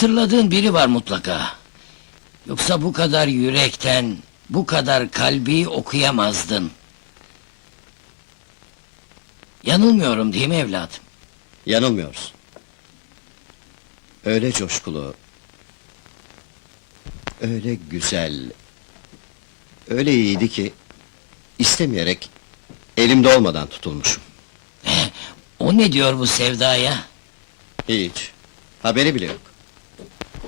Hatırladığın biri var mutlaka. Yoksa bu kadar yürekten, bu kadar kalbi okuyamazdın. Yanılmıyorum değil mi evladım? Yanılmıyorsun. Öyle coşkulu, öyle güzel, öyle iyiydi ki istemeyerek elimde olmadan tutulmuşum. O ne diyor bu sevdaya? Hiç. Haberi bile yok.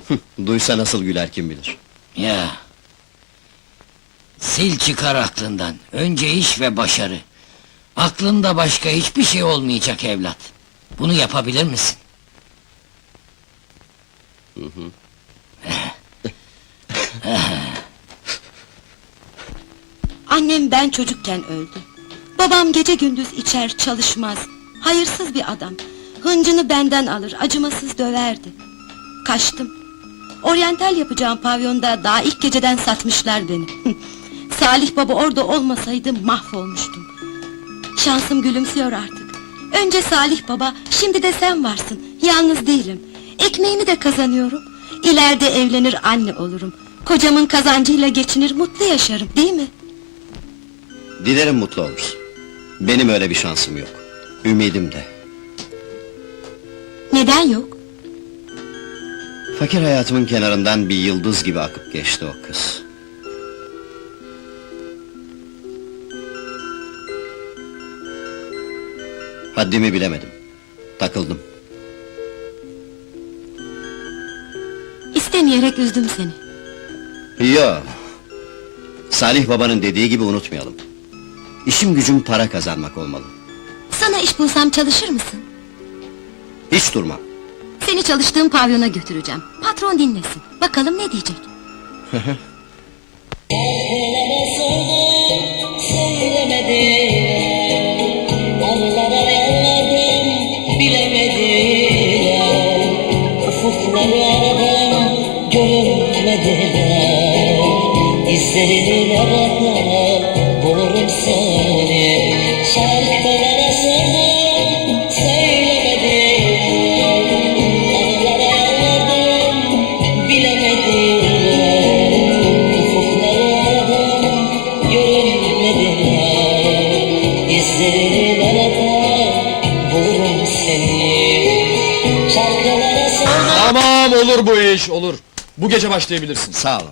Duysa nasıl güler kim bilir. Ya. Sil çıkar aklından. Önce iş ve başarı. Aklında başka hiçbir şey olmayacak evlat. Bunu yapabilir misin? Annem ben çocukken öldü. Babam gece gündüz içer çalışmaz. Hayırsız bir adam. Hıncını benden alır, acımasız döverdi. Kaçtım. Oryantal yapacağım pavyonda daha ilk geceden satmışlar beni. Salih baba orada olmasaydı mahvolmuştum. Şansım gülümsüyor artık. Önce Salih baba, şimdi de sen varsın. Yalnız değilim. Ekmeğimi de kazanıyorum. İleride evlenir anne olurum. Kocamın kazancıyla geçinir, mutlu yaşarım, değil mi? Dilerim mutlu olursun. Benim öyle bir şansım yok. Ümidim de. Neden yok? Fakir hayatımın kenarından bir yıldız gibi akıp geçti o kız. Haddimi bilemedim. Takıldım. İstemeyerek üzdüm seni. Yo. Salih babanın dediği gibi unutmayalım. İşim gücüm para kazanmak olmalı. Sana iş bulsam çalışır mısın? Hiç durmam. Seni çalıştığım pavyona götüreceğim. Patron dinlesin. Bakalım ne diyecek? İzlerinin arada bulurum seni Tamam olur bu iş olur. Bu gece başlayabilirsin. Sağ olun.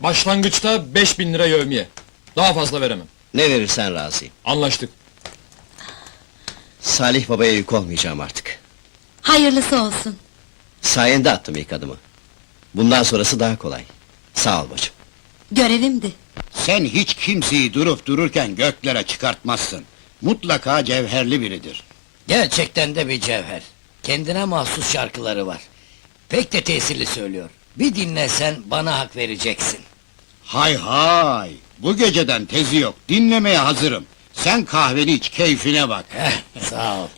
Başlangıçta 5000 lira yevmiye. Daha fazla veremem. Ne verirsen razıyım. Anlaştık. Salih babaya yük olmayacağım artık. Hayırlısı olsun. Sayende attım ilk adımı. Bundan sonrası daha kolay. Sağ ol bacım. Görevimdi. Sen hiç kimseyi durup dururken göklere çıkartmazsın. Mutlaka cevherli biridir. Gerçekten de bir cevher. Kendine mahsus şarkıları var. Pek de tesirli söylüyor. Bir dinlesen bana hak vereceksin. Hay hay! Bu geceden tezi yok, dinlemeye hazırım. Sen kahveni iç, keyfine bak. Heh, sağ ol.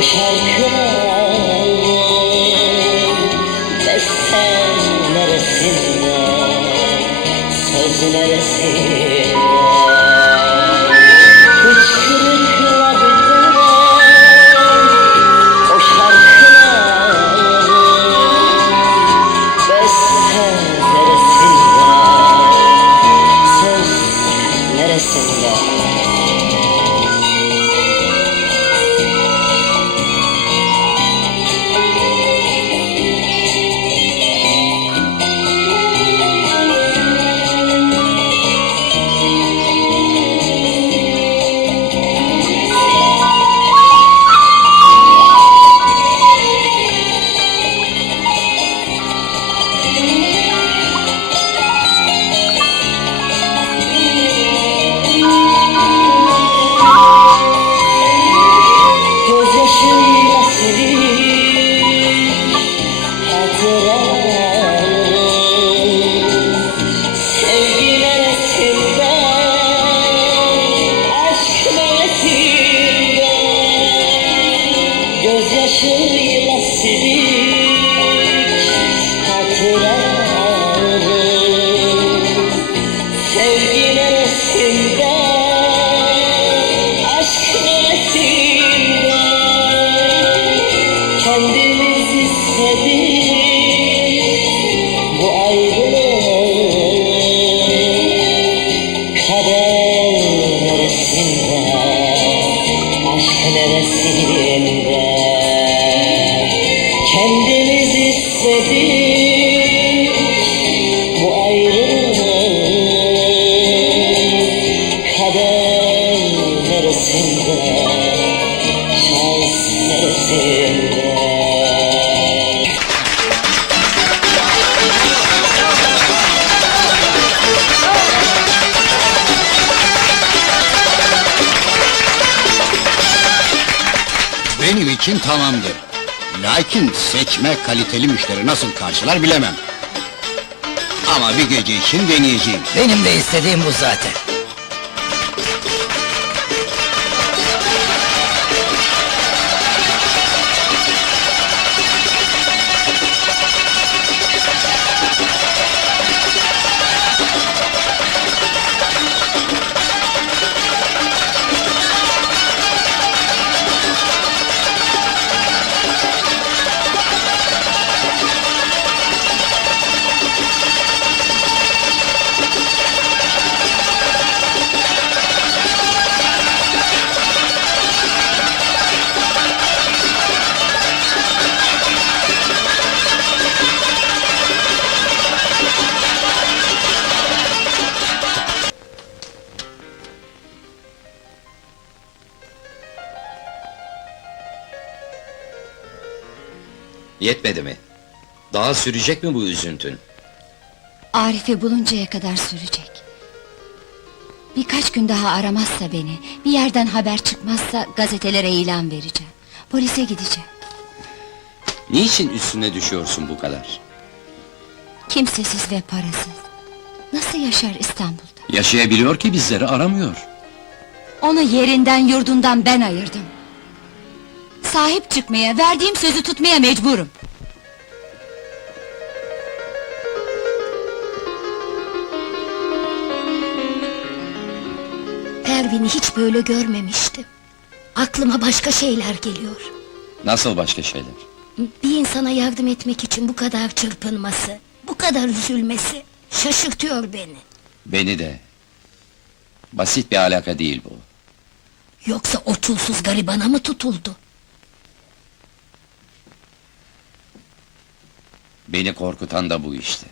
O şarkılar Yeah. Benim için tamamdır. Lakin seçme kaliteli müşteri nasıl karşılar bilemem. Ama bir gece için deneyeceğim. Benim de istediğim bu zaten. Yetmedi mi? Daha sürecek mi bu üzüntün? Arif'i buluncaya kadar sürecek. Birkaç gün daha aramazsa beni, bir yerden haber çıkmazsa gazetelere ilan vereceğim. Polise gideceğim. Niçin üstüne düşüyorsun bu kadar? Kimsesiz ve parasız. Nasıl yaşar İstanbul'da? Yaşayabiliyor ki bizleri aramıyor. Onu yerinden yurdundan ben ayırdım. Sahip çıkmaya, verdiğim sözü tutmaya mecburum. Pervin'i hiç böyle görmemiştim. Aklıma başka şeyler geliyor. Nasıl başka şeyler? Bir insana yardım etmek için bu kadar çırpınması, bu kadar üzülmesi şaşırtıyor beni. Beni de. Basit bir alaka değil bu. Yoksa o çulsuz garibana mı tutuldu? Beni korkutan da bu işte.